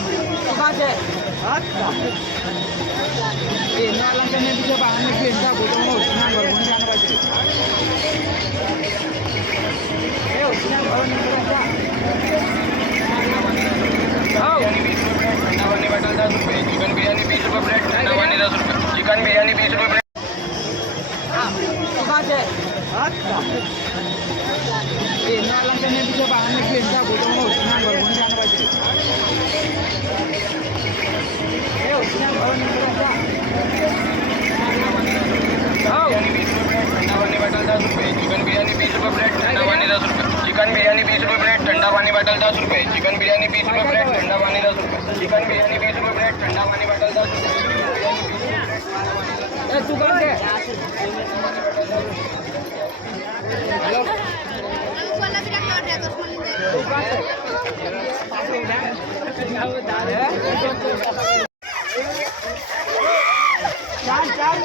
कहाँ से ये नाला के ने बीच बाहर में फिर जा बोलो ना उसना घर कौन जाने बाकी ये उसना घर नहीं करता आओ ठंडा पानी बटल 10 रुपए चिकन बिरयानी 20 रुपए प्लेट ठंडा पानी 10 रुपए चिकन बिरयानी 20 रुपए प्लेट हां कहाँ से ये नाला के ने बीच बाहर में फिर जा बोलो ना उसना घर कौन जाने बाकी ये उसना घर नहीं करता आओ ठंडा पानी बटल 10 रुपए चिकन बिरयानी 20 रुपए प्लेट ठंडा पानी 10 रुपए चिकन बिरयानी 20 रुपए प्लेट ठंडा पानी बटल 10 रुपए चिकन बिरयानी 20 रुपए प्लेट ठंडा पानी 10 रुपए चिकन बिरयानी 20 रुपए प्लेट ठंडा पानी बटल 10 रुपए ए तू कौन है हेलो वाला भी रखा है तो फोन दे तू कौन है चार चार